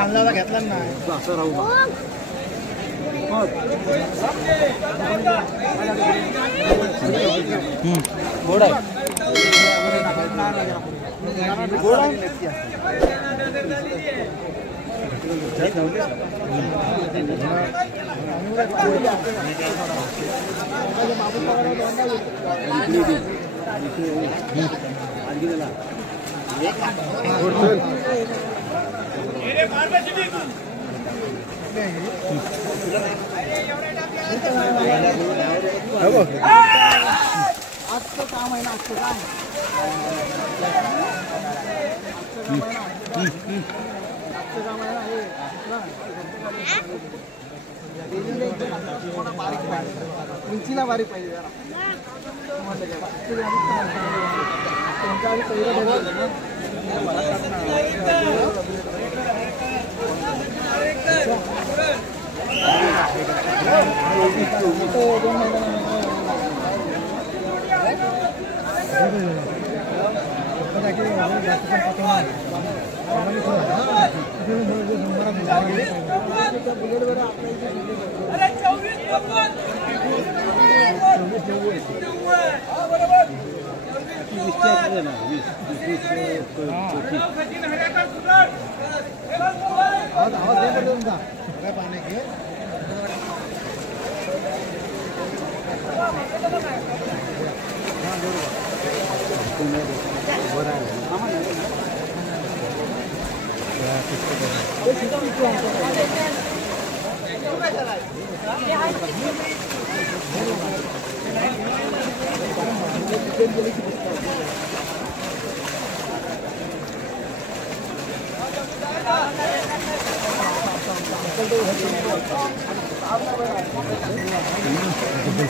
आणला घेतला नाही असं राहू गोड आहे आजचं काम आहे ना आजचं काम आजचं काम आहे ना बारीक पाहिजे उंचीला बारीक पाहिजे जरा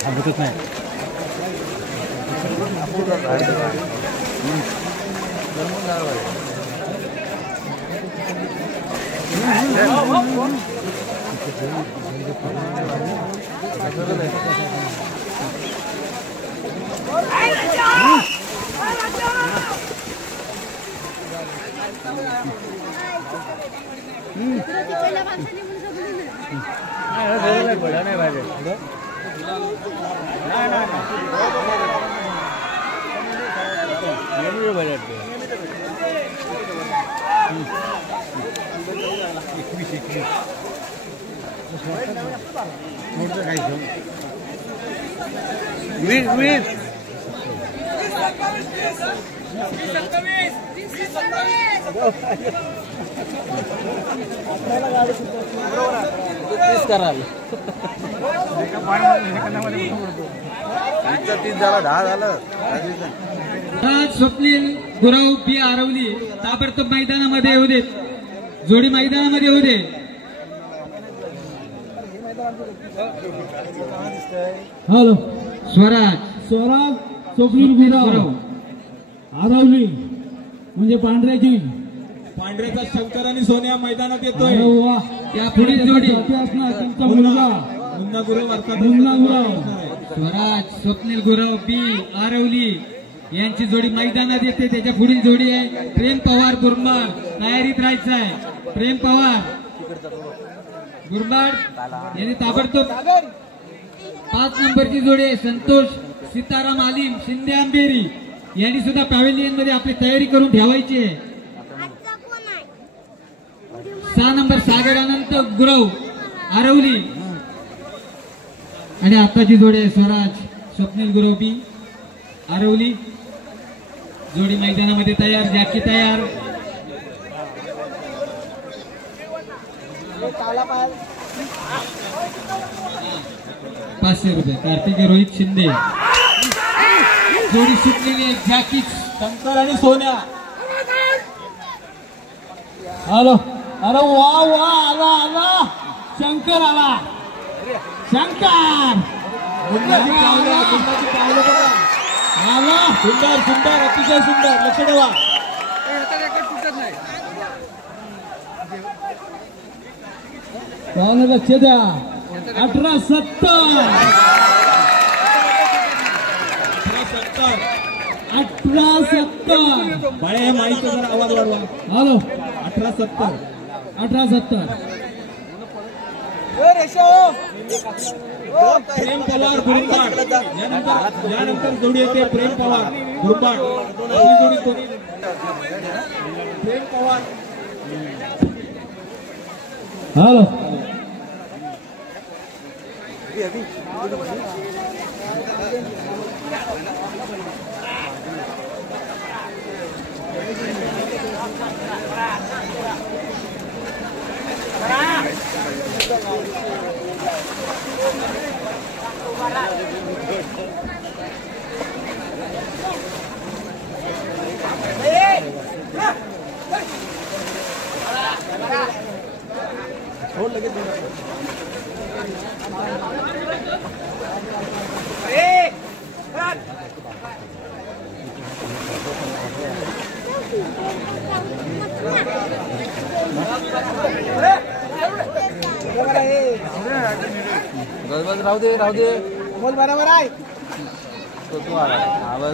थांबतच नाही स्वप्नील गुराव बी आरवली ताबडतोब मैदानामध्ये येऊ देत जोडी मैदानामध्ये येऊ दे हॅलो स्वराज स्वप्नील गुराव आरवली म्हणजे पांढऱ्याचा शंकर आणि सोन्या मैदानात येतोय त्या पुढील जोडी मुन्ना गुराव स्वराज स्वप्नील गुराव बी आरवली यांची जोडी मैदानात येते त्याच्या पुढील जोडी आहे प्रेम पवार गुरबाड तयारीत राहायचं आहे प्रेम पवार गुरबाड यांनी ताबडतोब 5 नंबरची जोडी आहे संतोष सीताराम आलीम शिंदे आंबेरी यांनी सुद्धा पॅव्हेलियन मध्ये आपली तयारी करून ठेवायची आहे 6 नंबर सागर अनंत गुरव आरवली आणि आताची जोडी आहे स्वराज स्वप्नील गुरव बी आरवली जोडी मैदानामध्ये तयार जॅकी तयार 500 रुपये कार्तिक रोहित शिंदे जोडी सुटलेली आहे जॅकी शंकर आणि सोन्या हॅलो अरे वा वा आला शंकर आला शंकर आला सुंदर अतिशय सुंदर लक्ष ठेवा लक्ष द्या 18-70 18-70 बाळे हे माहिती जरा आवाज वाढवा. हॅलो 18-70 18-70 प्रेम पवार गुरुबाड यानंतर जोडी येते प्रेम पवार गुरुबाड. आपली जोडी कोणी? प्रेम पवार. हॅलो राहू दे बोल बरोबर आहे. बस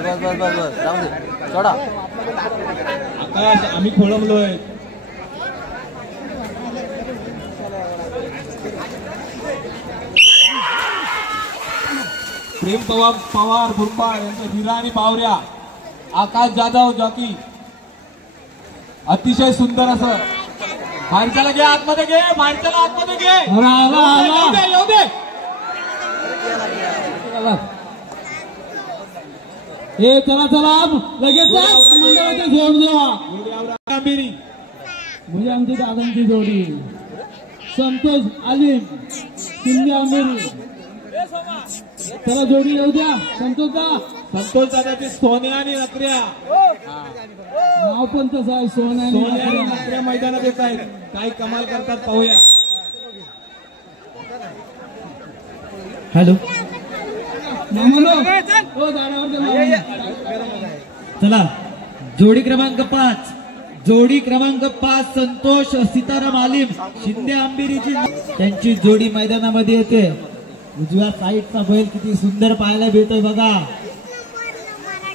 राहू दे सोडा. आकाश आम्ही खोळंबलोय. प्रेम पवार गुरुबाड यांच्या हिरा आणि बावऱ्या. आकाश जाधव जॉकी. अतिशय सुंदर असं. माणसाला घे आतमध्ये घे. माणसाला आतमध्ये घे. येऊ दे. हे चला लगेच मंडळाची जोड द्या. म्हणजे आमची दादांची जोडी संतोष आलिम शिंदे आंबेरी. चला जोडी येऊ द्या. संतोष दादाचे सोन्या आणि नकऱ्या. नाव पण तसं आहे सोन्या सोन्या आणि नकऱ्या मैदानात येत आहेत. काय कमाल करतात पाहूया. हॅलो चला जोडी क्रमांक 5 संतोष सीताराम आलिम शिंदे आंबेरीची त्यांची जोडी मैदानामध्ये येते. उजव्या साईडचा बैल किती सुंदर पाहायला मिळतोय बघा.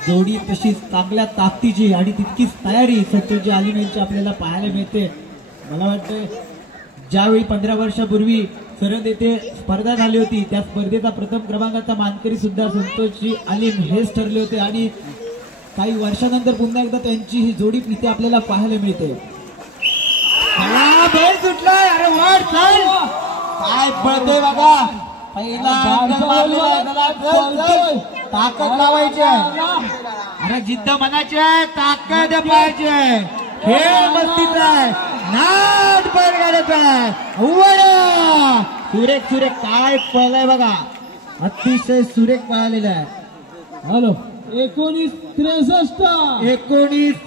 जोडी तशीच चांगल्या ताकदीची आणि तितकीच तयारी संतोषजी आलिम यांची आपल्याला पाहायला मिळते. मला वाटतं ज्यावेळी 15 वर्षापूर्वी सरद येथे स्पर्धा झाली होती त्या स्पर्धेचा प्रथम क्रमांकाचा मानकरी सुद्धा संतोषजी आलिम हेच ठरले होते आणि काही वर्षानंतर पुन्हा एकदा त्यांची ही जोडी इथे आपल्याला पाहायला मिळते. बैल सुटलाय. अरे वाढ चल काय पळतोय बघा. पहिला ताकद लावायची आहे. अरे जिद्द मनाची आहे. ताकद पाहिजे. खेळ मस्तीचा आहे. नाद पण काढत आहे. सुरेख काय पळलाय बघा. अतिशय सुरेख पळालेला आहे. हॅलो 19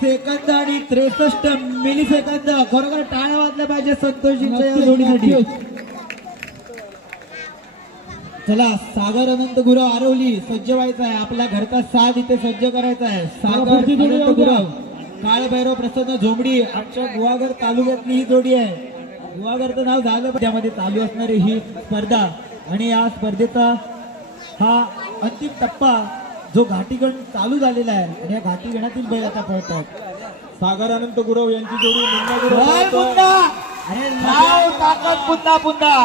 सेकंद आणि 63 मिली सेकंद. खरोखर टाळ्या वाजल्या पाहिजे संतोषजींच्या या जोडीसाठी. चला सागर अनंत गुरव आरवली सज्ज व्हायचा आहे. आपला घरचा साथ इथे सज्ज करायचा आहे. सागर अनंत गुरव काळ भैरव प्रसन्न झोंबडी आमच्या गुहागर तालुक्यातली ही जोडी आहे. गुहागरचं नाव झालं त्यामध्ये चालू असणारी ही स्पर्धा आणि या स्पर्धेचा हा अंतिम टप्पा जो घाटीगण चालू झालेला आहे आणि या घाटीगणातील बैल आता पळतात. सागर अनंत गुरव यांची जोडी अरे लाव ताकद पुन्हा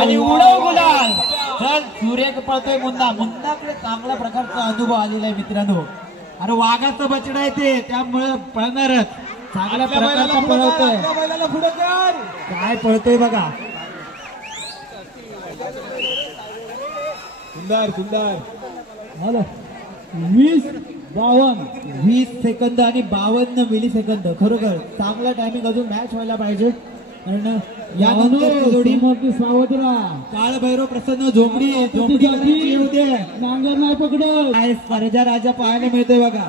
आणि उडव गुलाल. चल सुरेख पळतोय मुन्नाकडे चांगल्या प्रकारचा अनुभव आलेला आहे मित्रांनो. अरे वाघाचं बछडा आहे ते त्यामुळे पळणारच चांगल्या प्रकारचा पळवतोय. काय पळतोय बघा. सुंदर हॅलो 20 सेकंद आणि 52 मिली सेकंद. खरोखर चांगला टायमिंग. अजून मॅच व्हायला पाहिजे कारण यानंतर जोडी काळ भैरव प्रसन्न झोंबडी येऊ दे. नांगर नाही पकडत. काय स्पर्धा राजा पाहायला मिळतोय बघा.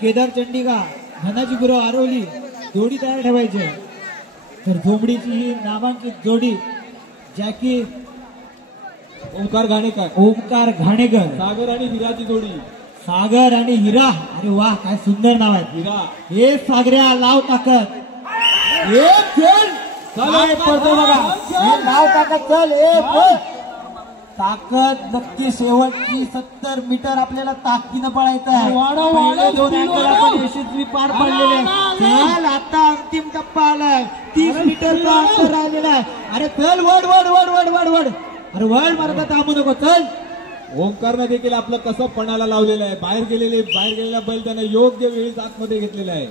केदार चंडिका धनाजी गुरव आरवली जोडी तयार ठेवायची. तर झोंबडीची ही नामांकित जोडी जॅकी ओंकार घाणेकर सागर आणि हिराची जोडी. सागर आणि हिरा. अरे वाह काय सुंदर नाव आहे. हिरा हे सागऱ्या लाव ताकद. एक खेळ काय पळतोय बघा, हे नाव टाकत चल. पळ. ताकद नक्की शेवटची 70 मीटर आपल्याला ताकदीनं पळायचं आहे. पहिले 2 अँगल आपण यशस्वी पार पडलेले. चल आता अंतिम टप्पा आलाय. 30 मीटरचा अंतर राहिलेला आहे. अरे चल, वड वड वड वड वड वड. अरे वड मारता थांबू नको, चल. ओंकारनं देखील आपलं कसं पणाला लावलेलं आहे. बाहेर गेलेला बैल त्याने योग्य वेळीच आतमध्ये घेतलेला आहे.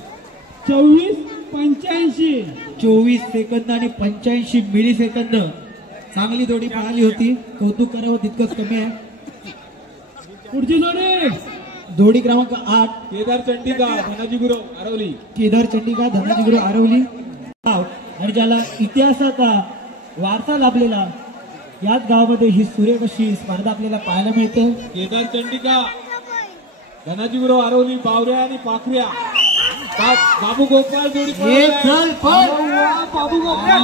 24 सेकंद आणि 85 मिली सेकंद. चांगली जोडी पळाली होती. कौतुक करावं तितकंच कमी आहे. पुढची जोडी जोडी क्रमांक 8 केदार चंडिका धनाजी गुरव आरवली. केदार चंडिका धनाजी गुरु आरवली. आणि ज्याला इतिहासाचा वारसा लाभलेला याच गावामध्ये ही सुरेख अशी स्पर्धा आपल्याला पाहायला मिळते. केदार चंडिका धनाजी गुरव आरवली. बावऱ्या आणि पाखऱ्या. बाबू गोपाळ जोडी हे चल पळ. बाबू गोपाळ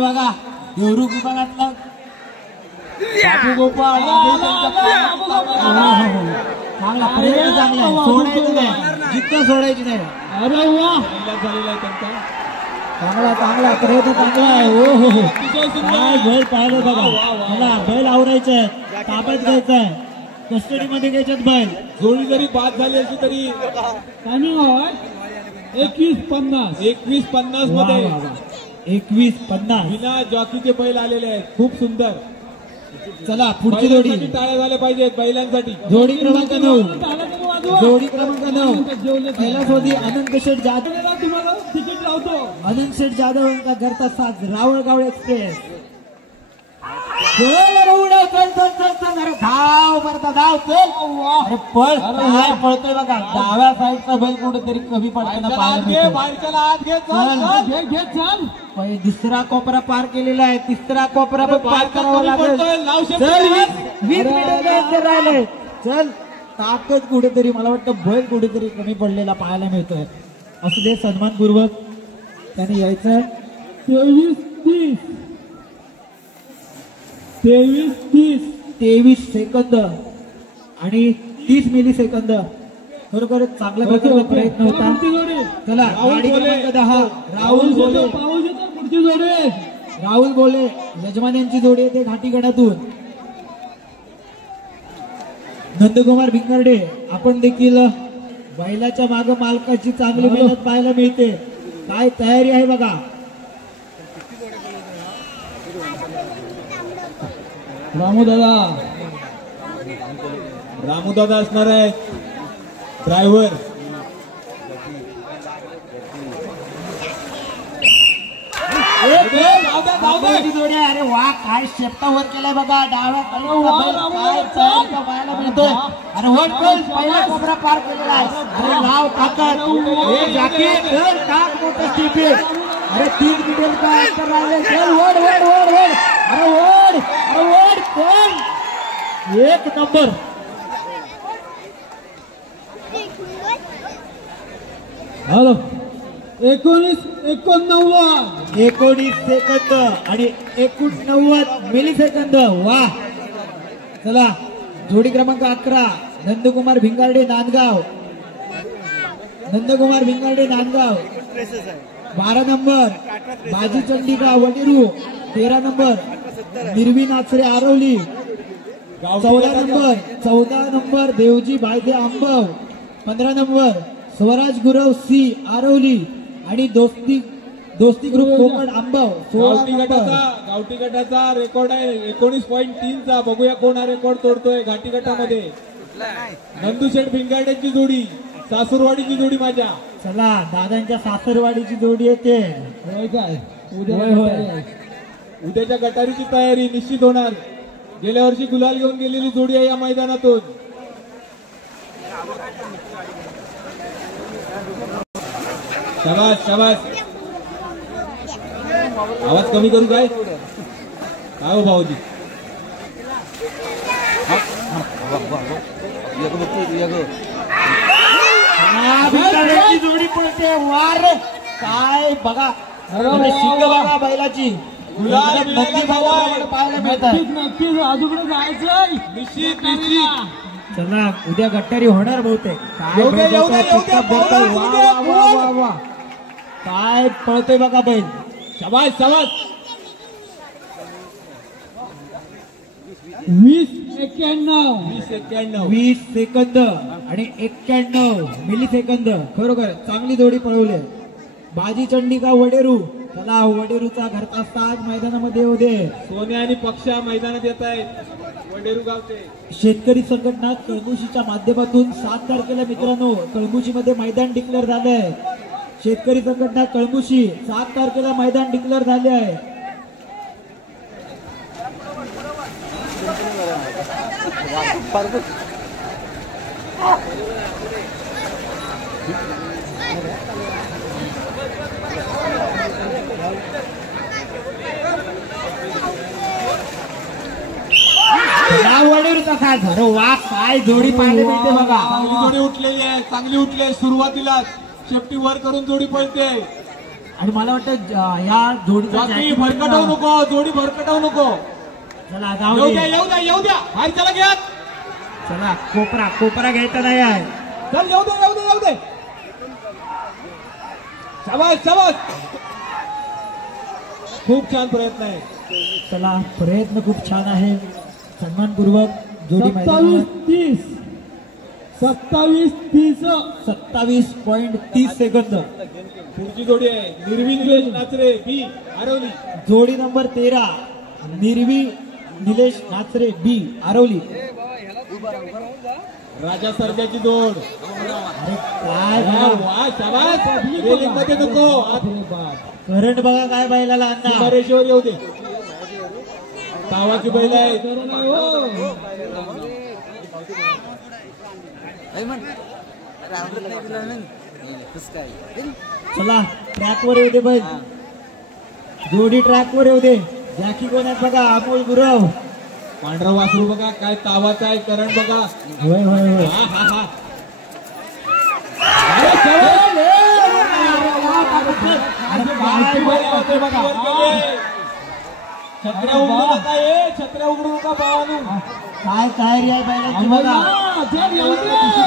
बघा, देवरुख विभागातला बाबू गोपाळ. चांगला प्रयत्न, चांगला सोडायचं नाही, जिद्द सोडायची नाही. अरे वा झालेला आहे त्यांचा. चांगला चांगला प्रयत्न, चांगला आहे. हो हो हो, काय बैल पाहिलं बघा. मला बैल आवरायचंय, ताब्यात घ्यायचंय, कस्टडी मध्ये घ्यायच्यात बैल. जोडी जरी बाद झाली असली तरी 21-50 मध्ये 21-50 बिना जॉकीचे बैल आलेले आहेत. खूप सुंदर. चला पुढची जोडी. टाळ्या झाल्या पाहिजेत बैलांसाठी. जोडी क्रमांक 9 जोडी क्रमांक 9 कैलासवादी अनंत शेठ जाधव. तुम्हाला तिकीट लावतो. अनंत शेठ जाधव यांचा घरचा साथ रावळगाव एक्सप्रेस. चल चल चल चल चल. अरे धाव करता, धाव चल. अरे पळ. काय पळतोय बघा. डाव्या साईडचा बैल कुठेतरी कमी पडताना पाहायला मिळतोय. दुसरा कोपरा पार केलेला आहे. तिसरा कोपरा पण पार करावा लागेल. चल 20 मीटर राहिले. चल ताकद कुठेतरी, मला वाटतं बैल कुठेतरी कमी पडलेला पाहायला मिळतोय. असू दे, सन्मानपूर्वक त्याने यायचं. 23 सेकंद आणि 30 मिली सेकंद. खरोखर चांगल्या प्रकारचा प्रयत्न होता. चला गाडी क्रमांक 10 राहुल बोले. राहुल बोले यजमान यांची जोडी येते घाटीगडातून. नंदकुमार भिंगारडे. आपण देखील बैलाच्या माग मालकाची चांगली मेहनत पाहायला मिळते. काय तयारी आहे बघा. रामूदादा असणार आहे ड्रायव्हर. जोडी. अरे वा, काय शेपटा वर केलाय बघा. डाव्या पाहायला मिळतोय. अरे वर पहिला कोपरा पार केलेला आहे. अरे लाव ताकद. टाक मोठं स्टीपे. अरे 3 मीटर का अंतर राहिले. चल वड वड वड वड. अरे वड, अरे वड चल. 1 नंबर. हॅलो 19 सेकंद आणि 89 मिली सेकंद. वा. चला जोडी क्रमांक 11 Nandkumar Bhingarde Nandgaon. 12 number Baji Chandika Vadiru. 13 number Nirvi Nachre Aravali. 14 number Devji Bhayde Ambav. 15 number Swaraj Gurav सी आरवली आणि दोस्ती ग्रुप कोकण आंबव. गावठी गटाचा रेकॉर्ड आहे 19.3चा. बघूया कोण हा रेकॉर्ड तोडतोय घाटी गटामध्ये. नंदूशेठ भिंगारड्यांची जोडी, सासूरवाडीची जोडी माझ्या. चला दादांच्या सासरवाडीची जोडी येते. उद्याच्या गटारीची तयारी निश्चित होणार. गेल्या वर्षी गुलाल घेऊन गेलेली जोडी आहे या मैदानातून. शाबास शाबास. आवाज कमी करू काय हो भाऊजी. जोडी पडते वार. काय बघा शिंग बघा बैलाची. पाहायला मिळतात. चला उद्या गट्टारी होणार बहुतेक. काय पळतोय बघा बैल. शाबास शाबास 20 सेकंद आणि 91 मिली सेकंद. खरोखर चांगली जोडी पळवली. बाजी चंडिका वडेरू. चला वडेरूचा घरचा साथ मैदानामध्ये येऊ दे. सोन्या आणि पक्षा मैदानात येत आहेत वडेरू गावचे. शेतकरी संघटना कळमुशीच्या माध्यमातून 7 तारखेला मित्रांनो कळमुशी मध्ये मैदान डिक्लेअर झालंय. शेतकरी संघटना कळमुशी 7 तारखेला मैदान डिक्लेअर झाले आहे. वडेरूचा काय झालं वा काय जोडी पाहिली मिळते बघा. चांगली जोडी उठलेली आहे. चांगली उठली सुरुवातीला शेपटी वर करून जोडी पळते. आणि मला वाटतं या जोडीचा भरकटवू नको. जोडी भरकटवू नको. चला येऊ द्या येऊ द्या येऊ द्या. बाहेर चला घ्या. चला कोपरा घ्यायचा नाही आहे. चल येऊ दे येऊ दे येऊ दे. शाबास शाबास. खूप छान प्रयत्न आहे. चला प्रयत्न खूप छान आहे. सन्मानपूर्वक जोडी 27.30 सेकंद. पुढची जोडी आहे निर्वी निलेश नाचरे बी आरवली. जोडी नंबर 13 निर्वी निलेश नाचरे बी आरवली. राजा सर्जाची जोड. अरे काय वा शाबास. रेलिंग मध्ये नको. करंट बघा काय बैलाला अण्णा. रेषेवर येऊ दे. तावाची बैल आहे. चला ट्रॅकवर येऊ दे बैल. जोडी ट्रॅकवर येऊ दे. जॅकी कोण आहेत बघा. अमोल गुरव. पांढरा वासरू बघा काय तावाचा आहे. करंट बघा. होय होय होय. छत्र्या उघडू नका. छत्र्या उघडू नका भावानू. काय तयारी आहे बैलाची बघा.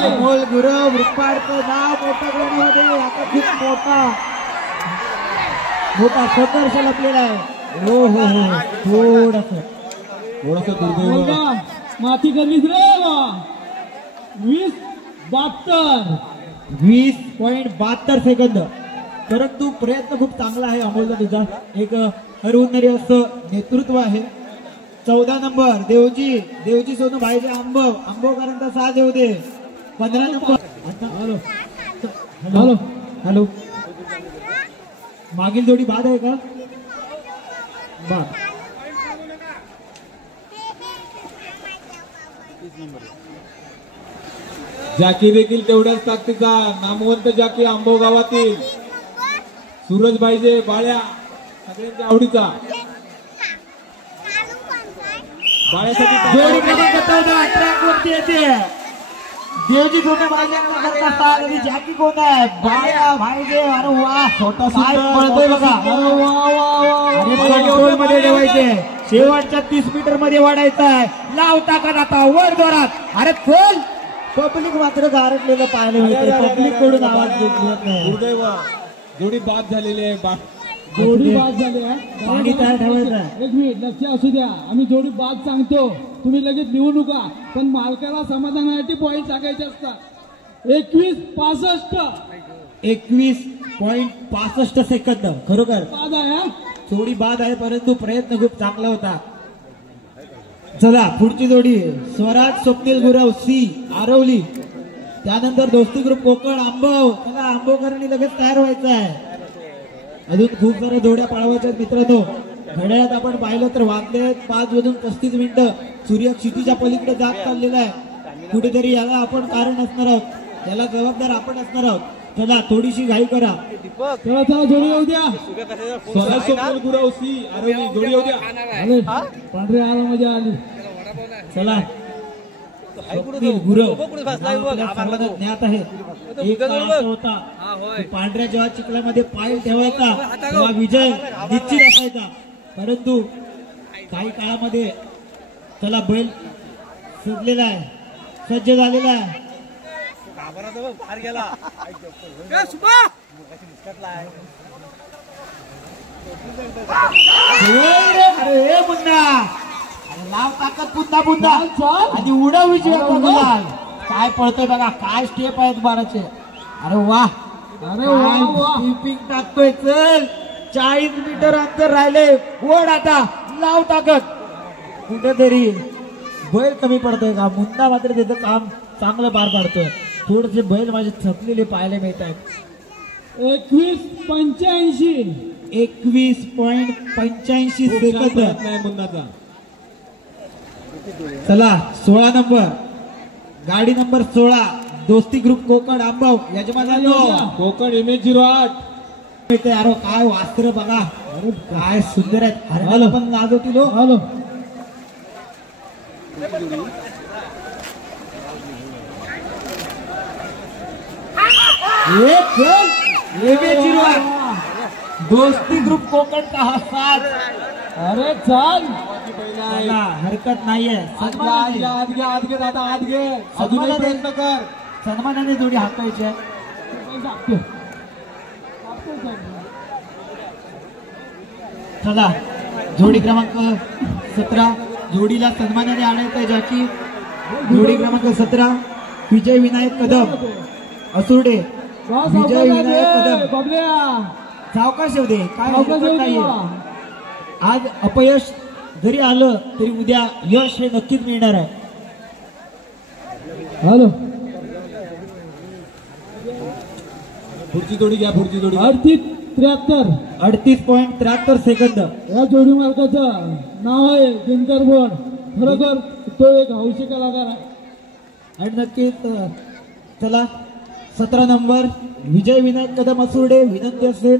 अमोल गुरव वृत्तार्थ नाव मोठा ग्रहणामध्ये आता खूप मोठा संघर्ष लपलेला आहे. हो हो हो थोडस दुर्दैव. माती कमीच रे. 20.72 सेकंद. परंतु प्रयत्न खूप चांगला आहे अमोलचा. तुझा एक हरवणारी असं नेतृत्व आहे. 14 नंबर देवजी सोनू भाईचे आंबोकरांचा साथ देऊ दे. 15 नंबर हॅलो हॅलो मागील जोडी बाद आहे का. बाद. जाकी देखील तेवढ्याच ताकदीचा नामवंत जाकी आंबो गावातील सूरज भाईजे बाळ्या सगळ्यांच्या आवडीचा. बाळ्यासाठी जोडी क्रमांक 14 ट्रॅक वरती येते. देवजी कोण आहे. जॅकी कोण आहे. बाळ्या भाईजे. अरे वा छोटा पळतोय बघा. कंट्रोल मध्ये ठेवायचे. शेवटच्या 30 मीटर मध्ये वाढायचं आहे. लावता का आता वर जोरात. अरे खोल. पब्लिक मात्र गारटलेलं पाहायला मिळते. पब्लिक कडून आवाज येत नाही. दुर्दैव जोडी बाद झालेली आहे. जोडी बाद झाली आहे. पाणी तयार ठेवायचं आहे. एक मिनिट लक्ष असू द्या. आम्ही जोडी बाद सांगतो. तुम्ही लगेच लिहू नका. पण मालकाला समाधानासाठी पॉईंट सांगायचे असतात. 21.65 सेकंद. खरोखर बाद आहे. जोडी बाद आहे परंतु प्रयत्न खूप चांगला होता. चला पुढची जोडी स्वराज स्वप्नील गुरव सी आरवली. त्यानंतर दोस्ती ग्रुप कोकण आंबव. चला आंबोकरांनी लगेच तयार व्हायचं आहे. अजून खूप साऱ्या जोड्या पळवायच्या मित्रांनो. घड्याळात आपण पाहिलं तर वाजले 5:35. सूर्य क्षितिजा पलीकडे जात चाललेला आहे. कुठेतरी याला आपण कारण असणार आहोत. याला जबाबदार आपण असणार आहोत. चला थोडीशी घाई करा. चला जोडी येऊ द्या. स्वराज स्वप्नील गुरव सी आरवली जोडी येऊ द्या. पांढरे आला मजा आली. चला स्वप्नील गुरव ज्ञात आहे. एक काळ होता पांढऱ्या जेव्हा चिखलामध्ये पाय ठेवायचा तेव्हा विजय निश्चित असायचा. परंतु काही काळामध्ये चला बैल सुटलेला आहे. सज्ज झालेला आहे. अरे मुन्ना, अरे लाव ताकद पुन्हा पुन्हा आणि उडव विजयाचा गुलाल. काय पळतोय बघा, काय स्टेप आहेत बाराचे. अरे वा, अरे वा वा. स्किपिंग टाकतोय. चल 40 मीटर अंतर राहिले. ओढ आता, लाव ताकद. कुठेतरी बैल कमी पडतोय का? मुन्ना मात्र त्याचं काम चांगलं पार पाडतोय. थोडेसे बैल माझे थकलेले पाहायला मिळत आहेत. 21:85. 21.85 सेकंद. नाही मुन्नाचा. चला 16 नंबर, गाडी नंबर 16, दोस्ती ग्रुप कोकण आंबव यजमानांनो. कोकण MS08. अरे काय वास्त्र बघा, अरे काय सुंदर आहेत. हरवाला पण लाजवतील हो. हॅलो. दोस्ती ग्रुप कोकण का हा साथ. अरे चाल. चला, हरकत नाहीये. आत घे दादा, आत घे. अजून एक प्रयत्न कर. सन्मानाने जोडी हाकायची आहे. चला जोडी क्रमांक 17, जोडीला सन्मानाने आणायचं आहे. ज्याची जोडी क्रमांक 17 विजय विनायक कदम असुर्डे. विजय विनायक कदम बबल्या. सावकाश येऊ दे, काय सावकाश हरकत येऊ दे. नाहीये. आज अपयश जरी आलं तरी उद्या यश हे नक्कीच मिळणार आहे. हॅलो. पुढची जोडी घ्या, पुढची जोडी. 38-73. 38.73 सेकंद. या जोडी मालकाचं नाव आहे दिनकर बोर्ड. खरोखर तो एक हौशी कलाकार आहे. आणि नक्कीच चला 17 नंबर विजय विनायक कदम असुर्डे विनंती असेल.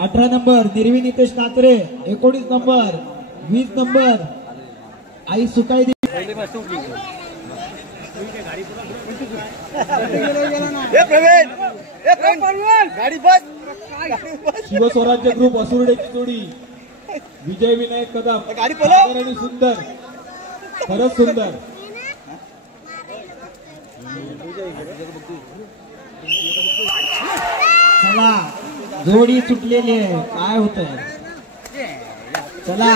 18 number निर्वी Nitesh Natre. 19 number 20 number आई सुकाई. शिवस्वराज्य ग्रुप असुर्डेची जोडी विजय विनायक कदम. आणि सुंदर, खरंच सुंदर. चला जोडी सुटलेली आहे. काय होतंय? चला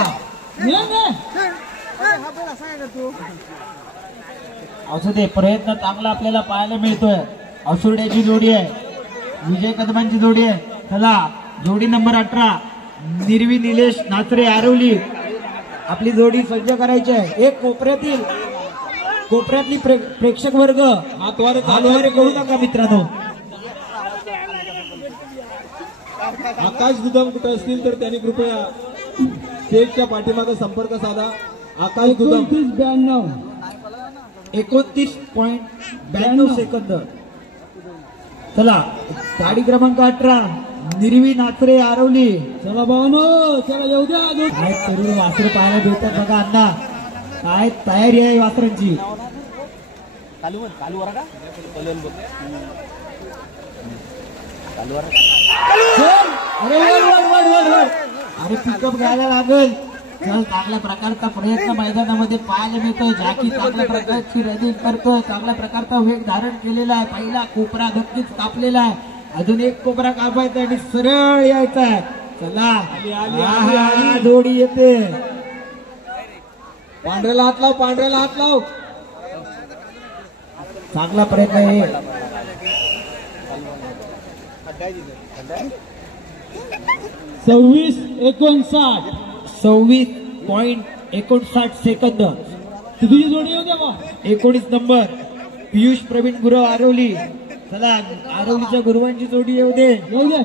असू दे, प्रयत्न चांगला आपल्याला पाहायला मिळतोय. असुर्ड्याची जोडी आहे, विजय कदमांची जोडी आहे. चला जोडी नंबर 18 निर्वी निलेश नाचरे आरवली. आपली जोडी सज्ज करायची आहे. एक कोपऱ्यातली प्रेक्षक वर्ग हातवारे करू नका मित्रांनो. आकाश दुधम कुठे असतील तर त्यांनी कृपया स्टेजच्या पाठीमागे संपर्क साधा. आकाश दुधम. 29-92. 29.92 सेकंद. चला गाडी क्रमांक 18 निर्वी नाचरे आरवली. चला भावनो, चला येऊ द्या. काय तरुण वासरं पाहायला भेटतात बघा अण्णा. काय तयारी आहे वासरांची. अरे पिकअप घ्यायला लागेल. चल चांगल्या प्रकारचा प्रयत्न मैदानामध्ये पाहायला मिळतोय. जॅकी चांगल्या प्रकारची रनिंग करतोय, चांगल्या प्रकारचा वेग धारण केलेला आहे. पहिला कोपरा नक्कीच कापलेला आहे. अजून एक कोपरा कापायचा आणि सरळ यायचा आहे. चला जोडी येते. पांढऱ्याला हात लाव, पांढऱ्याला हात लाव. चांगला प्रयत्न आहे. 26-59. 26.59 सेकंद. तुझी जोडी येऊ द्या बा. 19 नंबर पियुष प्रवीण गुरव आरवली. चला आरवलीच्या गुरुवांची जोडी येऊ दे. येऊ दे.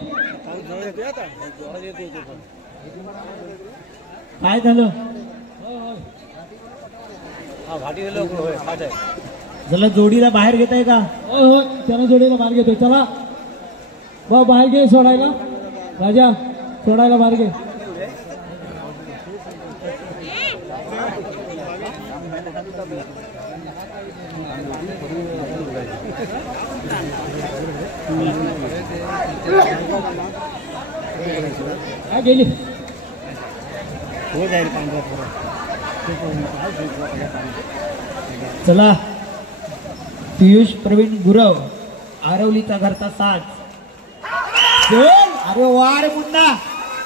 काय झालं? चला जोडीला बाहेर घेताय का? हो, त्याला जोडीला बाहेर घेतो. चला बा, बाहेर घे सोडायला. राजा सोडायला बाहेर घे. गेली. चला पियुष प्रवीण गुरव आरवलीचा घरचा साथ. अरे वा रे मुन्ना,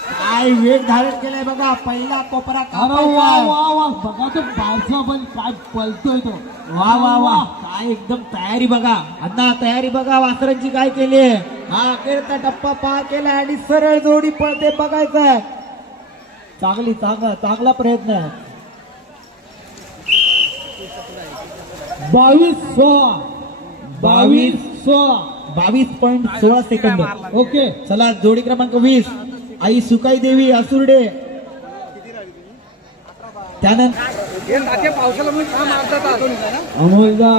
काय वेग धारण केलाय बघा. पहिला कोपरा अरे वा वा वा, बघा तो बारसा पण काय पलतोय तो. वा वा वा, काय एकदम तयारी बघा. अण्णा तयारी बघा वासरांची काय केली. हा अखेरचा टप्पा पार केला आणि सरळ जोडी पळते बघायचं. चांगला प्रयत्न आहे. 22.16 सेकंद. ओके चला जोडी क्रमांक 20 आई सुकाई देवी आसुर्डे. त्यानंतर अमोलदा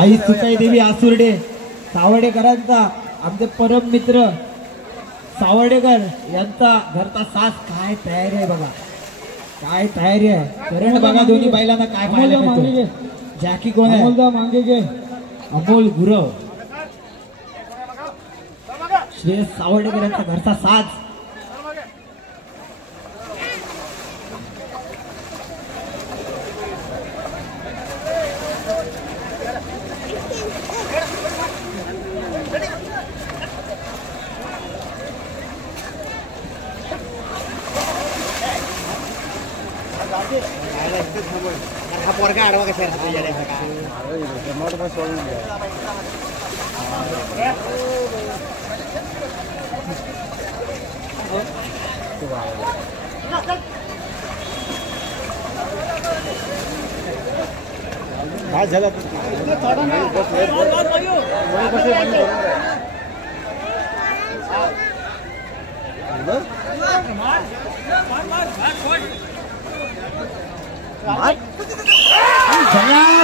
आई सुकाई देवी आसुर्डे सावर्डेकरांचा आमचे परम मित्र सावर्डेकर यांचा घरचा सास. काय तयारी आहे बघा, काय तयारी आहे. करंट बघा दोन्ही बैलांना काय पाहायला मिळतो. जॅकी कोण आहे. अमोलदा मागे घे. अमोल गुरव श्रेयस सावर्डेकर यांचा घरचा साज. हा पोरगा आडवा कशा काय झालं.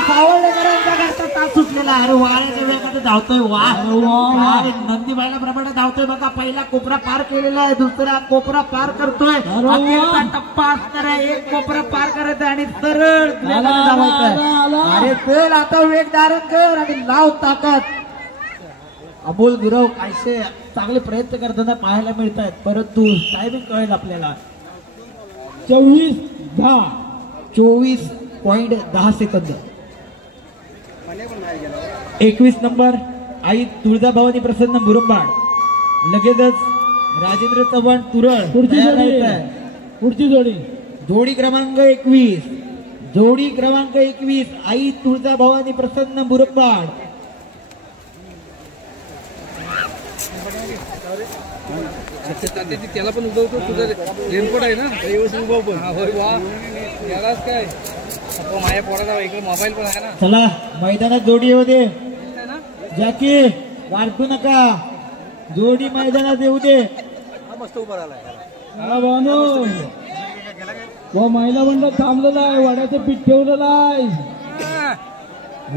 सावर्डेकरांचा घरचा तास सुटलेला. अरे वाऱ्याच्या वेगात धावतोय. वा नंदी बैलाप्रमाणे धावतोय बघा. पहिला कोपरा पार केलेला आहे, दुसरा कोपरा पार करतोय. अखेरचा टप्पा असणार आहे. एक कोपरा पार करायचा आणि सरळ धावायचं. अरे चल आता वेग धारण कर आणि लाव ताकद. अमोल गुरव कायसे चांगले प्रयत्न करताना पाहायला मिळत आहेत, परंतु टायमिंग कळेल आपल्याला. 24.10 सेकंद. 21 नंबर आई तुळजाभवानी प्रसन्न मुरुंबाड. लगेचच राजेंद्र चव्हाण तुरळ. पुढची जोडी जोडी क्रमांक 21 आई तुळजाभवानी प्रसन्न मुरुंबाड. त्याला पण उभवतो. तुझं रेनकोट आहे ना, उभव पण. होय वा, त्यालाच काय माझ्या पोराचा इकडे मोबाईल पण आहे ना. चला मैदानात जोडी येऊ दे. जॅकी वाढतो नका, जोडी मैदानात येऊ दे. मस्त उभा राहिलाय. व महिला मंडळ थांबलेला आहे, वाड्याचं पीठ ठेवलेलं आहे.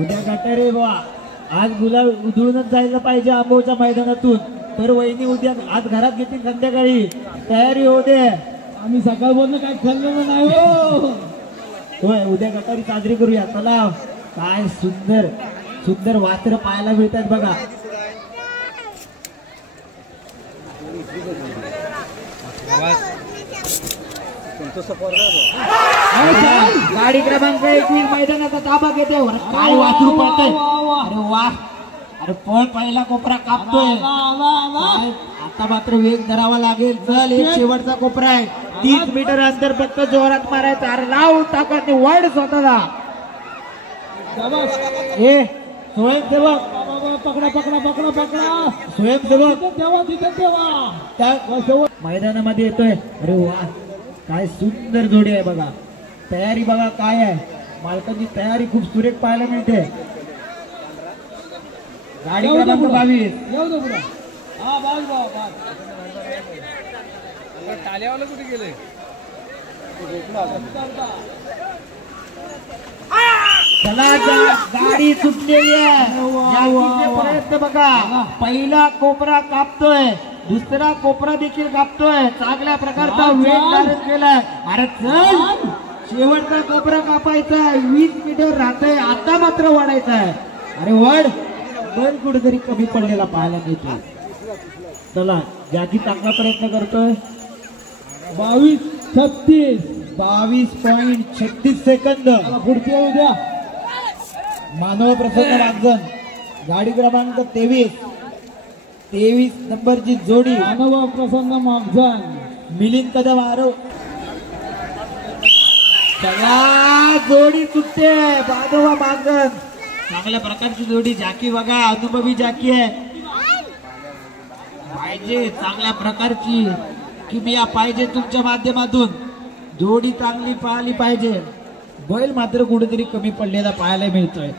उद्या गाठा रे बा. आज गुलाल उधळूनच जायला पाहिजे आंबोच्या मैदानातून. तर वहिनी उद्या आज घरात घेतील संध्याकाळी. तयारी होऊ दे. आम्ही सकाळपासून काय खाल्लेलं नाही हो. होय उद्या गटारी साजरी करूया. चला काय सुंदर सुंदर वासरं पाहायला मिळतात बघा. गाडी क्रमांक 21 मैदानाचा ताबा घेते. काय वासरू पळतंय. अरे वा, अरे पळ पहिला कोपरा कापतोय. आता मात्र वेग धरावा लागेल. चल एक शेवटचा कोपरा आहे. 30 मीटर अंतर फक्त जोरात मारायचं. अरे लाव ताकद वाढ स्वतःला. हे स्वयंसेवक पकडा पकडा पकडा पकडा. स्वयंसेवक तिथे ठेवा. त्या मैदानामध्ये येतोय. अरे वा, काय सुंदर जोडी आहे बघा. तयारी बघा काय आहे. मालकांची तयारी खूप सुरेख पाहायला मिळते. गाडी क्रमांक 22 टाल्यावाला कुठे गेले. चला गाडी सुटलेली आहे. प्रयत्न बघा. पहिला कोपरा कापतोय, दुसरा कोपरा देखील कापतोय. चांगल्या प्रकारचा वेग धारण केलाय. अरे चल शेवटचा कोपरा कापायचा आहे. 20 मीटर राहतंय. आता मात्र वाढायचं आहे. अरे वाढ पण कुठेतरी कमी पडलेला पाहायला मिळतो. चला ज्याची चांगला प्रयत्न करतोय. 22.36 22.36 सेकंद. पुढची उद्या मानव प्रसन्न मागजन गाडी क्रमांक 23 नंबरची जोडी मानव प्रसन्न मागजन मिलिंद कदम आरो सगळा जोडी सुटते मानव मागजन चांगल्या प्रकारची जोडी जाकी बघा अनुभवी जाकी आहे पाहिजे चांगल्या प्रकारची किमया पाहिजे तुमच्या माध्यमातून जोडी चांगली पाहिली पाहिजे बैल मात्र कुठेतरी कमी पडलेला पाहायला मिळतोय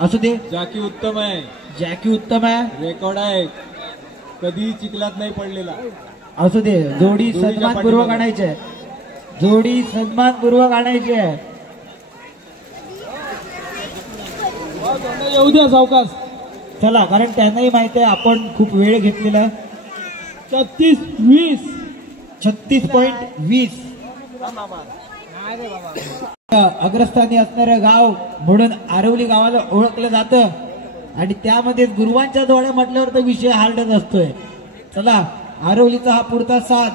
असू दे जाकी उत्तम आहे जॅकी उत्तम आहे रेकॉर्ड आहे कधी चिखलात नाही पडलेला असू दे जोडी सन्मानपूर्वक आणायची आहे जोडी सन्मानपूर्वक आणायची आहे येऊ द्या सावकाश चला कारण त्यांनाही माहिती आहे आपण खूप वेळ घेतलेला आहे 36-20 36.20 अग्रस्थानी असणारं गाव म्हणून आरवली गावाला ओळखलं जातं आणि त्यामध्ये गुरुवांच्या जोड्या म्हटल्यावर तर विषय हार्डच असतोय चला आरवलीचा हा पुढचा साथ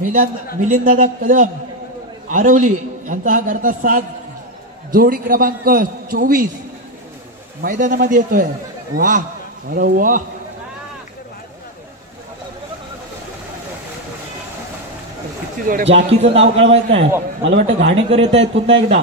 मिलिंददादा कदम आरवली यांचा हा घरचा साथ जोडी क्रमांक 24 मैदानामध्ये येतोय वाह अरे वा जाकीचं नाव कळवायचं नाही मला वाटतं घाणेकर येत आहेत पुन्हा एकदा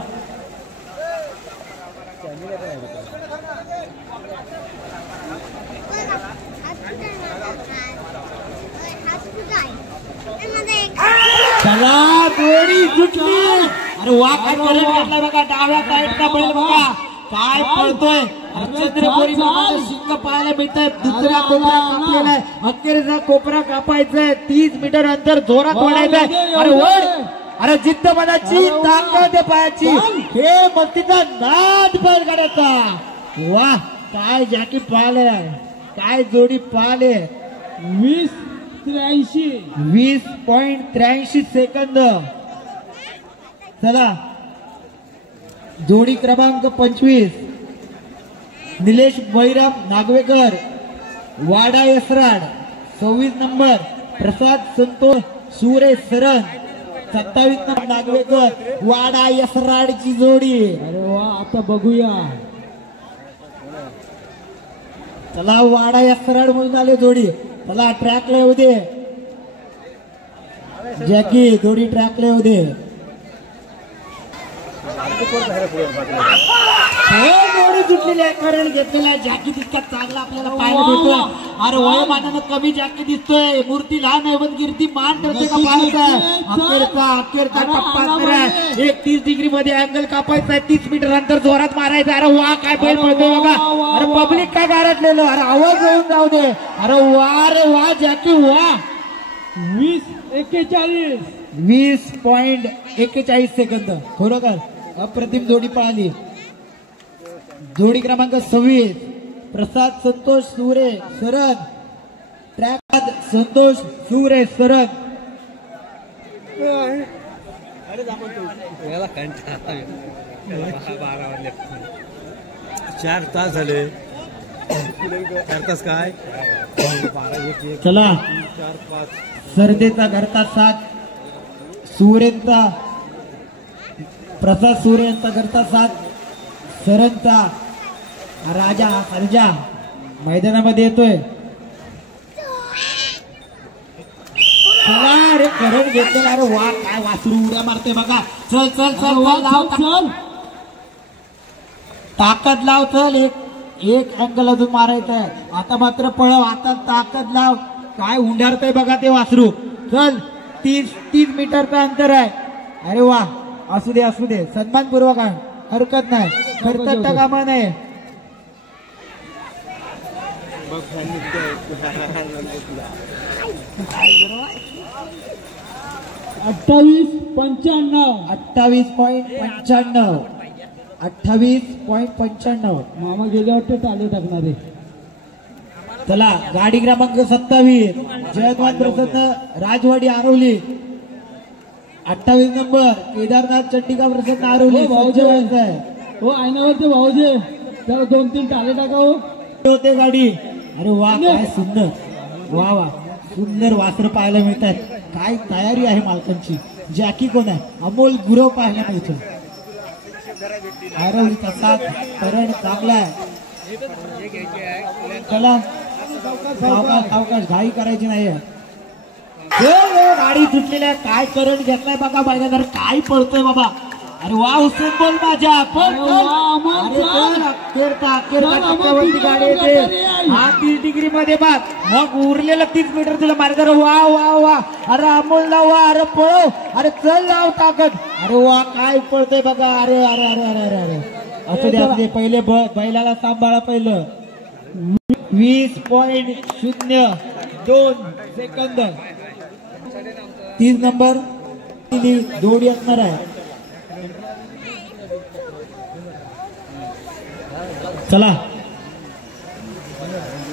चला जोडी सुटली अरे वा काय करत घातलाय बघा डाव्या साईडचा बैल बघा काय पळतोय चंद्रपुरी शिंग पाहायला मिळतंय दुसरा कोपरा कापलेला आहे अखेरचा कोपरा कापायचा आहे 30 मीटर अंतर जोरात ओढायचंय अरे वड अरे जिद्द मनाची ताकद पायाची हे मस्तीचा नाद बैलगाड्याचा वा काय जॅकी पाहिलंय काय जोडी पाहिले 20.83 सेकंद चला जोडी क्रमांक 25 निलेश बैराम नागवेकर वाडा यसराड 26 नंबर प्रसाद संतोष सुरेश सरन 27 नंबर नागवेकर वाडा यसराडची जोडी अरे वा आता बघूया चला वाडा यसराड म्हणून आले जोडी चला ट्रॅकला येऊ दे जॅकी जोडी ट्रॅकला येऊ दे जोडी सुटलेली आहे कारण घेतलेला जॅकी तितका चांगला आपल्याला पाहायला मिळतोय अरे वयोमानानं कमी जॅकी दिसतोय मूर्ती लहान आहे पण कीर्ती मान ठेवते का पाहायचा अखेरचा टप्पा आहे 30 डिग्री मध्ये अँगल कापायचा आहे 30 मीटर अंतर जोरात मारायचं अरे वा काय बैल पळतोय बघा अरे पब्लिक काय गारटलेलं अरे आवाज येऊन जाऊ दे अरे वा रे वा जॅकी वा 20.41 सेकंद खरोखर अप्रतिम जोडी पाहिली जोडी क्रमांक 26 प्रसाद संतोष सुरे सरन ट्रॅक संतोष सुरे सरन चार तास झाले 4 तास काय चला सरदेचा घरचा साथ सुरेंचा प्रसाद सुरे यांचा घरचा साथ सरनचा राजा सर्जा मैदानामध्ये येतोय चला रे करण घेतलेला अरे वा काय वासरू उड्या मारते बघा चल चल चल लाव चल ताकद लाव चल एक अँगल अजून मारायचं आहे आता मात्र पळव आता ताकद लाव काय हुंडारतय बघा ते वासरू चल 30 मीटरचा अंतर आहे अरे वा असू दे सन्मानपूर्वक हरकत नाही खर्चटा कामा नाही 28.95 मामा गेल्यावर ते टाले टाकणारे चला गाडी क्रमांक 27 जयद्वान प्रसन्न राजवाडी आरवली 28 नंबर केदारनाथ चंडिका प्रसन्न आरवली भाऊजे हो आयनावरते भाऊजे त्याला 2-3 टाले टाकावं होते गाडी अरे वा काय सुंदर वा सुंदर वासर पाहायला मिळतात काय तयारी आहे मालकांची जॅकी कोण आहे अमोल गुरव पाहायला मिळतो आरवलीचा साथ करण चांगला आहे. चला सावकाश घाई करायची नाहीये. गाडी सुटलेली आहे. काय करंट घेतलाय बघा मैदानावर. काय पळतोय बाबा. अरे वा हुसेन बोल माझ्या टप्प्यावरती गाडी येते. हा 30 डिग्री मध्ये बाग मग उरलेलं 30 मीटर तुला मार्ग. वा वा वा. अरे अमोल लाव. अरे पळो. अरे चल लाव ताकद. अरे वा काय पळतोय बघा. अरे अरे अरे अरे अरे अरे असू द्या असू दे. पहिले बैलाला सांभाळा. पहिलं 20.02 सेकंद 30 नंबर जोडी असणार आहे. चला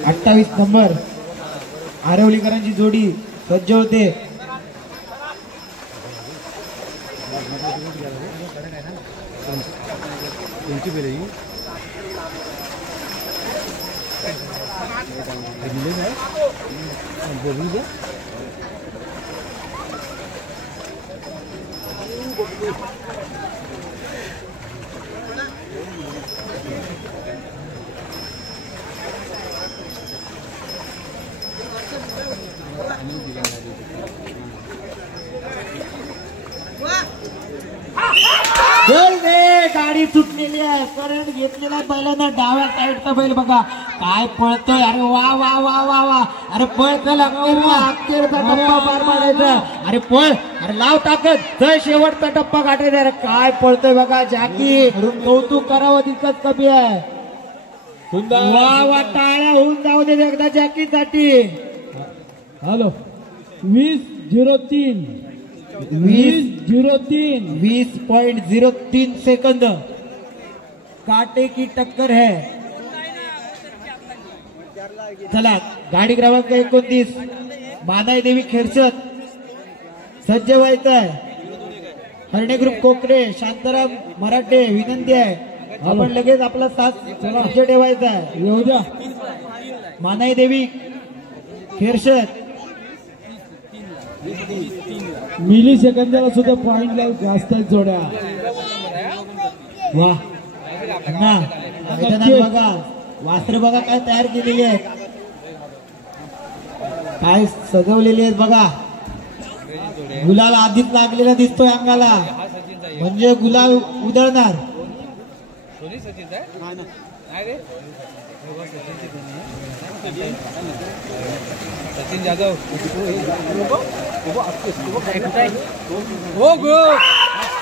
28 नंबर आरवलीकरांची जोडी सज्ज होते. गाडी सुटलेली आहे. करंट घेतलेला बैलांना डाव्या साईडचा बैल बघा काय पळतोय. अरे वा वा वा वा वा. अरे पळतोय अखेरचा टप्पा पार पाडायचा. अरे पळ. अरे लाव ताकद. तर शेवटचा टप्पा गाठायचा. अरे काय पळतोय बघा. जॅकी कौतुक करावं तितकंच कमी आहे. वा वा. टाळ्या होऊन जाऊ दे एकदा जॅकीसाठी. Hello 20.03 20.03 second. काटे की टक्कर है. चला गाडी क्रमांक 29 मानाई देवी खेरसत सज्ज व्हायचं आहे. हरणे ग्रुप कोकरे शांताराम मराठे विनंती आहे आपण लगेच आपला साथ सज्ज ठेवायचा आहे. येऊ द्या. मानाई देवी खेरसत मिली सेकंदाला सुद्धा पॉइंट जास्त आहेत जोड्या. वा ना मैदानात बघा वास्त्र बघा काय तयार केलेली आहेत. काय सजवलेली आहेत बघा. गुलाल आधीच लागलेला दिसतोय अंगाला म्हणजे गुलाल उधळणार. सचिन जाधव हो गो.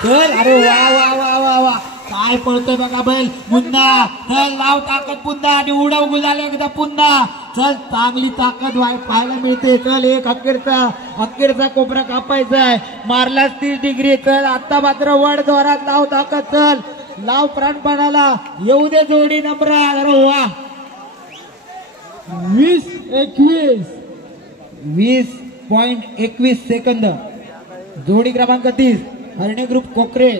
चल. अरे वा वा वा वा वा. काय पळतोय बघा बैल. पुन्हा चल लाव ताकद पुन्हा आणि उडव गुलाल एकदा पुन्हा. चल चांगली ताकद पाहायला मिळते. चल एक अखेरचा कोपरा कापायचा आहे. मारलाच 30 डिग्री. चल आता मात्र वड जोरात लाव ताकद. चल लाव प्राणपणाला. येऊ दे जोडी नंबर. अरे वा 20.21 सेकंद. जोडी क्रमांक 30 हरणे ग्रुप कोकरे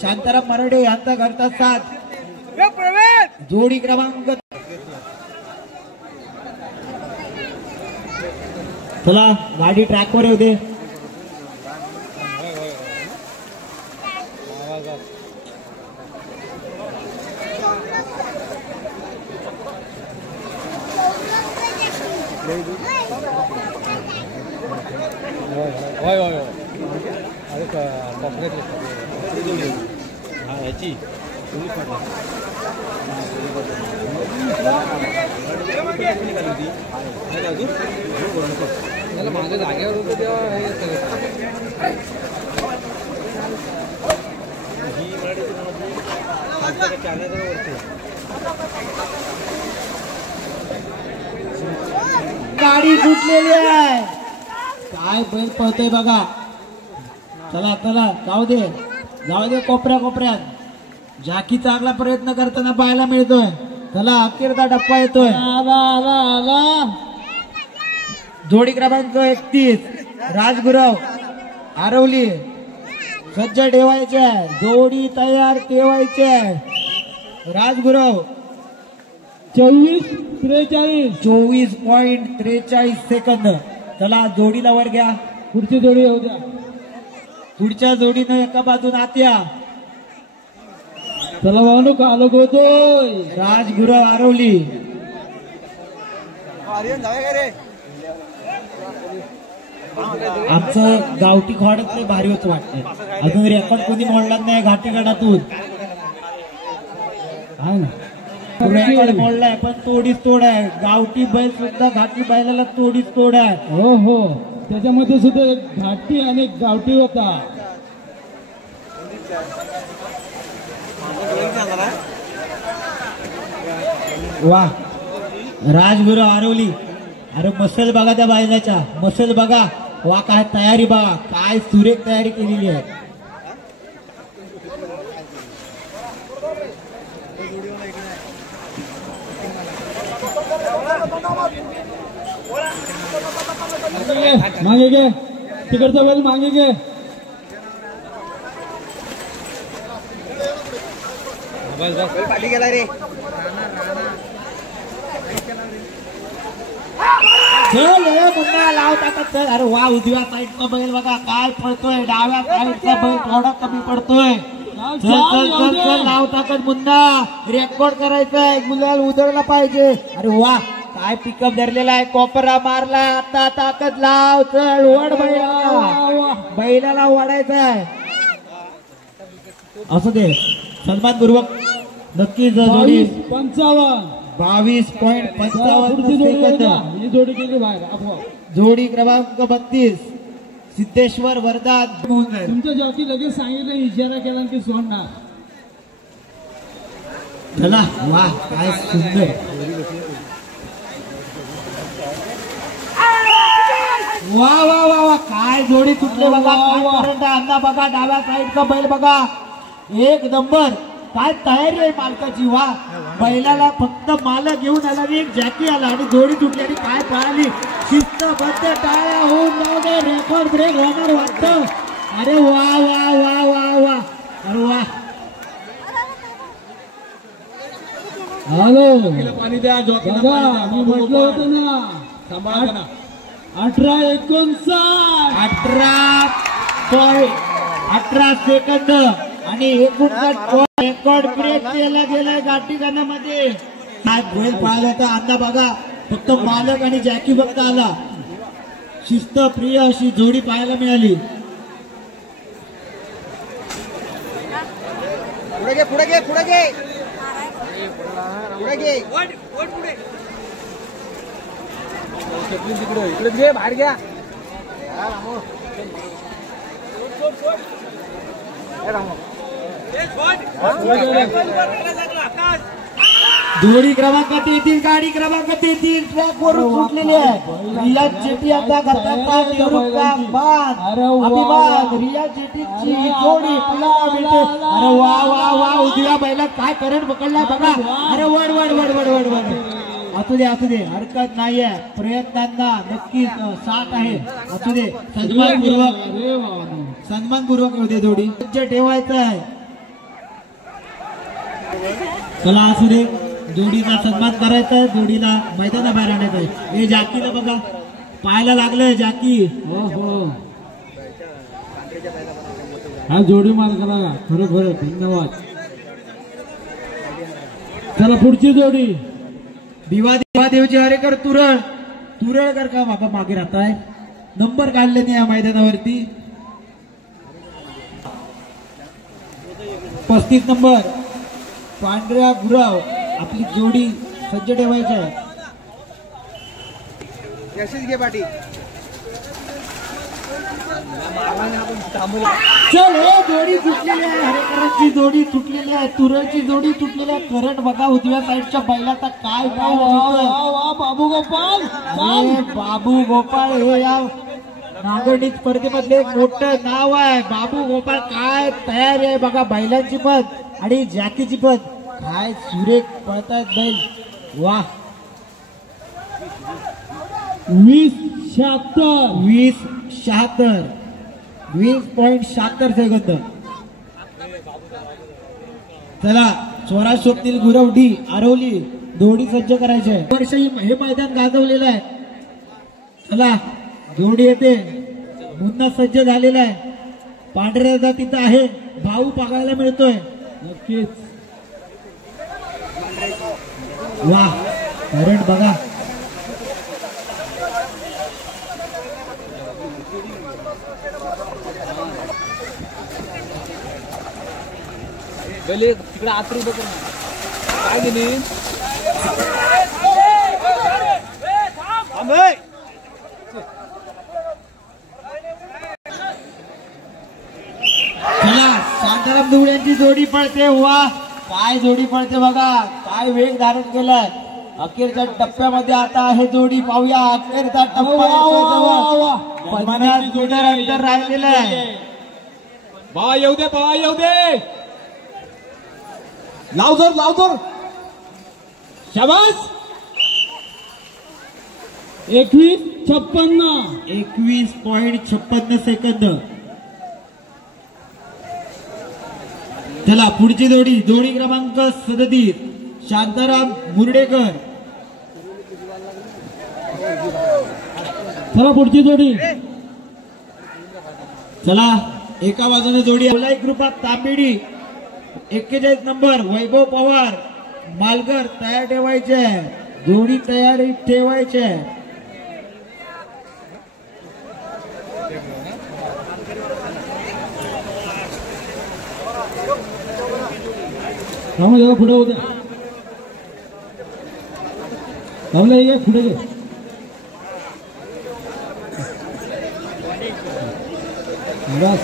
शांताराम मराठे यांचा घरचा साथ. जोडी क्रमांक. चला गाडी ट्रॅकवर येऊ दे. होय होय अरे कॉपरेट याची माझ्या जागेवर होतं तेव्हा गाडी सुटलेली आहे. काय बैल पळतोय बघा. चला चला जाऊ दे कोपऱ्यात. जॅकी चांगला प्रयत्न करताना पाहायला मिळतोय. चला अखेरचा टप्पा येतोय. आला जोडी क्रमांक 31 राजगुरव आरवली सज्ज ठेवायचे. जोडी तयार ठेवायचे. राजगुरव 24.43 सेकंद. चला जोडीला वर घ्या. पुढची जोडी येऊ द्या. पुढच्या जोडीनं एका बाजून आत्या चला भावनो कालो होतोय. राजगुरू आरवली. आमचं गावठी खोडच लय भारी होत वाटतंय. अजून रेकॉर्ड कोणी मोडला नाही घाटी गडातून. रेकॉर्ड मोडलाय पण तोडीच तोड आहे. गावठी बैल सुद्धा घाटी बैलाला तोडीच तोड आहे. हो हो त्याच्यामध्ये सुद्धा घाटी आणि गावठी होता. वा राजगुरू आरवली. अरे मसल बघा त्या बैलाच्या. मसल बघा. वा काय तयारी बघा. काय सुरेख तयारी केलेली आहे. मागे घे तिकडचा बैल मागे घे. पाठी गेला रे. पुन्हा लावतात. अरे वा उजव्या साईडचा बैल बघा काय पडतोय. डाव्या साईडचा बैल थोडा कमी पडतोय. चल चल चल चल लाव ताकद. पुन्हा रेकॉर्ड करायचंय. गुलाल उधळला पाहिजे. अरे वा काय पिकअप धरलेला आहे. कोपरा मारला. आता ताकद लाव. चल वड बैला. बैलाला वाढायचंय. असं दे सन्मानपूर्वक नक्कीच जोडी 22.55 सेकंद. ही जोडी केली बाहेर आपोआप. जोडी क्रमांक 32 सिद्धेश्वर वरदान. तुमच्या जॉकी लगेच सांगितलं इशारा केला की सोडणार. चला वा काय सुंदर. वा वा वा वा काय जोडी तुटले बघा. अंदा बघा. डाव्या साईडचा बैल बघा. एक नंबर. काय तयारी आहे मालकाची. वा बैलाला फक्त मालक घेऊन आला. एक जॅकी आला आणि जोडी तुटली आणि काय पळाली. शिस्तबद्ध टाळ्या होऊन जाऊ. रेकॉर्ड ब्रेक होणार वाटतं. अरे वा वा वा वा वा. अरे वा. हॅलो पाणी द्या. जॉकीला दादा पाणी द्या. मी म्हटलं होतं ना सांभाळा ना. 18:59 18 सेकंद आणि एकूण रेकॉर्ड ब्रेक केला गेलाय गाठीगाणामध्ये. काय बैल पाहिला होता. अंदा बघा फक्त मालक आणि जॅकी फक्त आला. शिस्त प्रिय अशी जोडी पाहायला मिळाली. पुढे घे पुढे घे पुढे घे पुढे घे. इकडे घे बाहेर घ्या. जोडी क्रमांक 33 गाडी क्रमांक 33 ट्रॅक वरून सुटलेली आहे. रिया शेट्टी आता घरचा अभिमान. रिया शेट्टीची जोडी पुन्हा मिळते. अरे वा वा वा. उजव्या बैलात काय करंट पकडलाय बघा. अरे वड वड वड वड वड वड. असू दे हरकत नाहीये. प्रयत्नांना नक्कीच साथ आहे. असू दे सन्मानपूर्वक होते. जोडी ठेवायचं आहे. चला असू दे. जोडीचा सन्मान करायचा आहे. जोडीला मैदानाबाहेर आणायचं आहे. हे जॅकीला बघा पाहायला लागलंय जॅकी. हो हो हा जोडी मालकाला खरोखर धन्यवाद. चला पुढची जोडी देवादेवची हरेकर तुरळकर का बाबा मागे राहताय. नंबर काढले नाही या मैदानावरती. 35 नंबर पांढऱ्या गुराव. आपली जोडी सज्ज ठेवायची आहे. यशीच घे पाठी. चल हे जोडी तुटलेली आहे. हरेकरांची जोडी तुटलेली आहे. तुरळची जोडी तुटलेली आहे. करंट बघा उजव्या साईडच्या बैलाचा काय बाबू गोपाळ. बाबू गोपाळ हे या नागोडी स्पर्धेमधले एक मोठं नाव आहे. बाबू गोपाळ काय तयारी आहे बघा. बैलांची पण आणि जॅकीची पण काय सुरेख पळतायत बैल. वा 20.76 सेकंद. चला स्वराज गुरवडी आरवली जोडी सज्ज करायचे. वर्ष हे मैदान गाजवलेलं आहे. चला जोडी येते. पुन्हा सज्ज झालेला आहे. पांढऱ्या जातीचा आहे. भाऊ बघायला मिळतोय. नक्कीच वा करंट बघा. गली तिकडे आतरू बघ काय दिली चला शांताराम दुबळ्यांची जोडी पळते. वा काय जोडी पळते बघा, काय वेग धारण केलाय. अखेरच्या टप्प्यामध्ये आता हे जोडी पाहूया. अखेरचा टप्पा येतोय. 50 मीटर अंतर राहिलेलं आहे. पहा येऊ दे, पहा येऊ दे. लावजोर शाबास. 21:56. 21.56 सेकंद. चला पुढची जोडी, जोडी क्रमांक 37 शांताराम मुर्डेकर. चला पुढची जोडी. चला एका बाजूने जोडी ओलाई ग्रुपात तांबेडी 41 नंबर वैभव पवार मालकर तयार ठेवायचे. जोडी तयारी ठेवायचे. जरा पुढे होते. ये पुढे घे. बस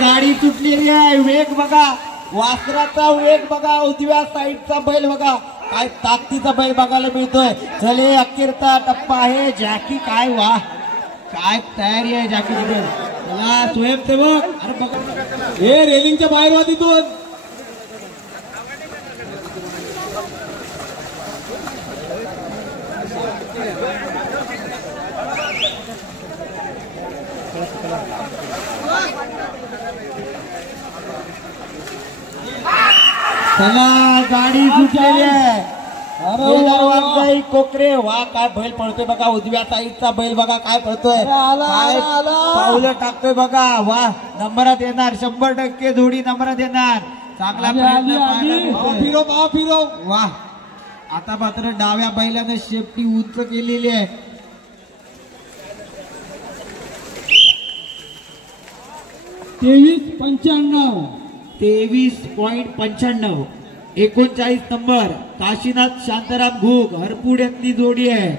गाडी सुटलेली आहे. वेग बघा, वासराचा वेग बघा, उजव्या साईडचा बैल बघा, काय ताकदीचा बैल बघायला मिळतोय. चले अखेरचा टप्पा आहे. जॅकी काय वा काय तयारी आहे जॅकीची. चला स्वयंसेवक. अरे बघा हे रेलिंगच्या बाहेर वा तिथून. चला गाडी सुटलेली आहे. वाघजाई कोकरे. वा काय बैल पळतोय बघा, उजव्या साईडचा बैल बघा काय पळतोय, काय पावलं टाकतोय बघा. वा नंबरात येणार 100% जोडी नंबरात येणार. चांगला प्रयत्न. फिरो. वा आता मात्र डाव्या बैलाने शेपटी उंच केलेली आहे. तेवीस 95. 23.95. 39 नंबर काशीनाथ शांताराम घोग हरपूड यांची जोडी आहे.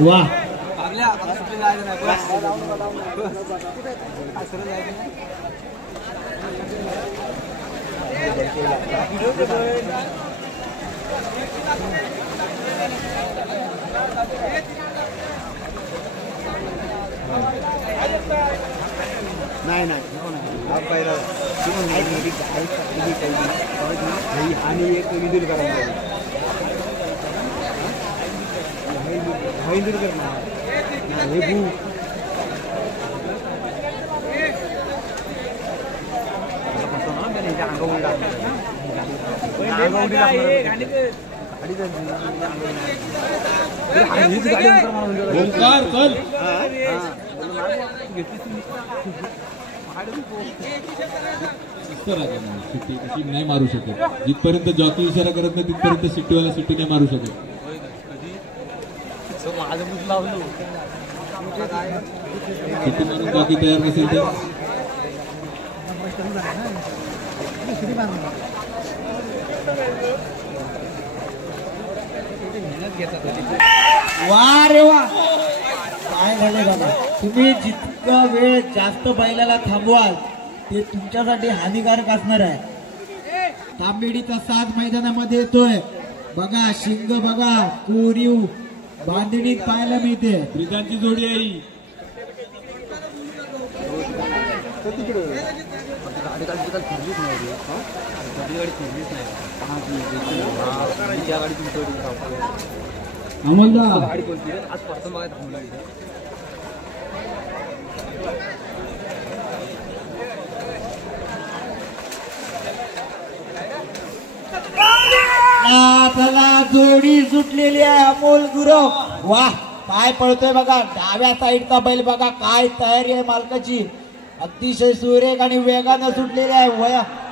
वा नाही आणि एक विदुर करायला ओंकार चल. सुट्टी कशी नाही मारू शकत. जिथपर्यंत जॉकी इशारा करत नाही तिथपर्यंत सिट्टीवाला सुट्टी नाही मारू शकत. सुट्टी मारून जॉकी तयार नसेल तर वा रे वा काय झाले बघा. तुम्ही जितका वेळ जास्त बैलाला थांबवाल ते तुमच्यासाठी हानिकारक असणार आहे. तांबेडीचा साज मैदानामध्ये येतोय बघा. शिंग बघा, कोरीव बांधणीत पाहायला मिळते. ब्रिजांची जोडी आहे. गाडी फिरलीच नाही रे. गाडी फिरलीच नाही. त्या गाडी तुमच्या अमोलदा गाडी कोणती आज प्रथम बघायला थांबला इथे. चला जोडी सुटलेली आहे अमोल गुरव. वाह काय पळतोय बघा. डाव्या साईडचा बैल बघा काय तयारी आहे मालकाची. अतिशय सुरेख आणि वेगानं सुटलेली आहे.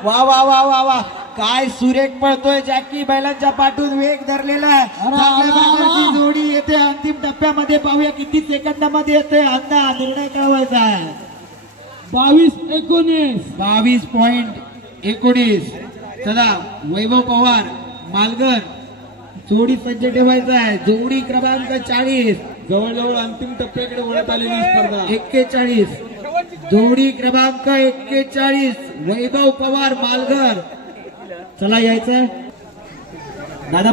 वा वा वा वा वा काय सुरेख पळतोय. जॅकी बैलांच्या पाठून वेग धरलेला आहे. चांगल्या प्रकारची जोडी येते. अंतिम टप्प्यामध्ये पाहूया किती सेकंदामध्ये येते. अंदाज निर्णय कळवायचा आहे. 22-19. 22.19. चला वैभव पवार मालगर जोडी सज्ज ठेवायचा आहे. जोडी क्रमांक 40. जवळजवळ अंतिम टप्प्याकडे वळत आलेली ही स्पर्धा. 41. जोडी क्रमांक 41 वैभव पवार मालगर. चला यायचं दादा.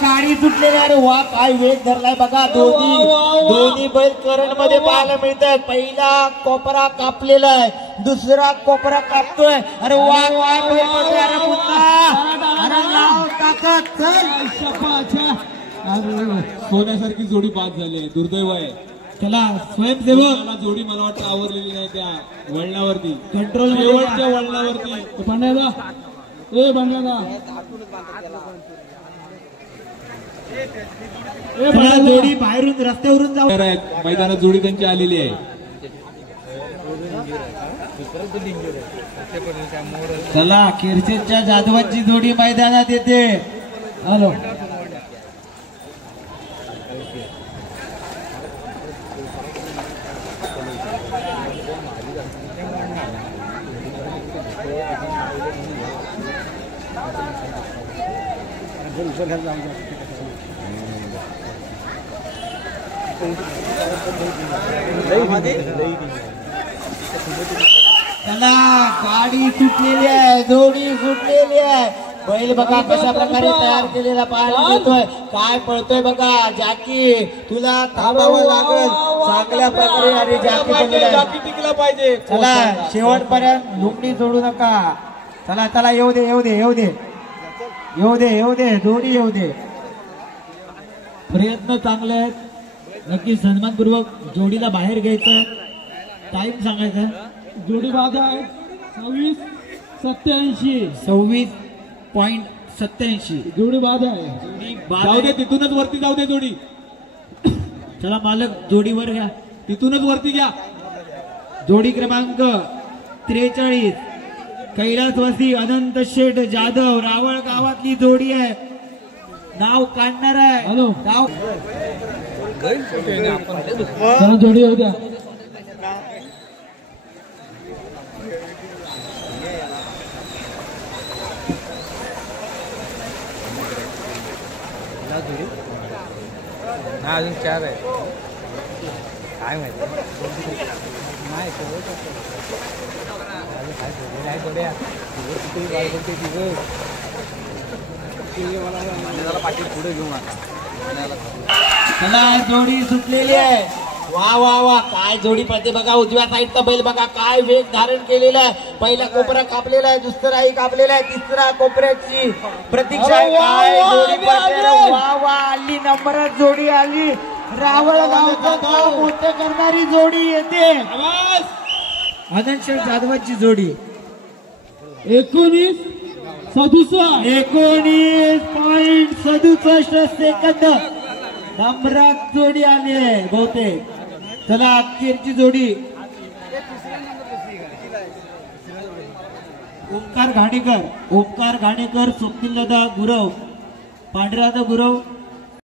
गाडी सुटलेली आहे. वा काय वेग धरलाय बघा. दोन्ही बैल करंट मध्ये पाहायला मिळतात. पहिला कोपरा कापलेला आहे. दुसरा कोपरा कापतोय. अरे वा काय बैल पडतोय. अरे पुन्हा अरे लाव ताकद चल. सोन्यासारखी जोडी बाद झाली आहे. दुर्दैव आहे. चला स्वयंसेवक मला जोडी मला वाटतं आवरलेली नाही त्या वळणावरती. कंट्रोल शेवटच्या वळणावरती. भांड्याला ए भांड्याला जोडी बाहेरून रस्त्यावरून जाऊ. मैदानात जोडी त्यांची आलेली आहे. चला किर्चेच्या जाधवांची जोडी मैदानात येते. हॅलो चला गाडी सुटलेली आहे. जोडी सुटलेली आहे. बैल बघा कशा प्रकारे तयार केलेला पाहायला मिळतोय. काय पळतोय बघा. जॅकी तुला थांबावं लागेल चांगल्या प्रकारे. आणि जॅकी टिकला पाहिजे. चला शेवटपर्यंत लुंगडी सोडू नका. चला चला येऊ दे येऊ दे येऊ दे येऊ दे येऊ दे जोडी येऊ दे. प्रयत्न चांगले आहेत. नक्की सन्मानपूर्वक जोडीला बाहेर घ्यायचं. टाइम सांगायचा. जोडी बाद आहे 26-87. 26.87. जोडी बाद आहे. जोडी जाऊ दे तिथूनच वरती जाऊ दे जोडी. चला मालक जोडीवर घ्या. तिथूनच वरती घ्या. जोडी क्रमांक 43 कैलासवासी अनंत शेठ जाधव रावळ गावातली जोडी आहे. नाव काढणार आहे. हॅलो नाव चला जोडी येऊ द्या. हा अजून 4 आहे. काय माहिती नाही पाठी पुढे घेऊन चला जोडी सुटलेली आहे. वा वा वा काय जोडी पडते बघा. उजव्या साईडचा बैल बघा काय वेग धारण केलेला आहे. पहिला कोपरा कापलेला आहे. दुसराही कापलेला आहे. तिसरा कोपऱ्याची प्रतीक्षा आहे. काय जोडी पडते. वा वा आली नंबरात जोडी आली. रावळ गावचं गाव मोठं करणारी जोडी येते. अनंत शेठ जाधवांची जोडी 19-67. 19.67 सेकंद नंबरात जोडी आली आहे बहुतेक. चला अखेरची जोडी ओंकार घाणेकर स्वप्नील दादा गुरव पांढरादा गुरव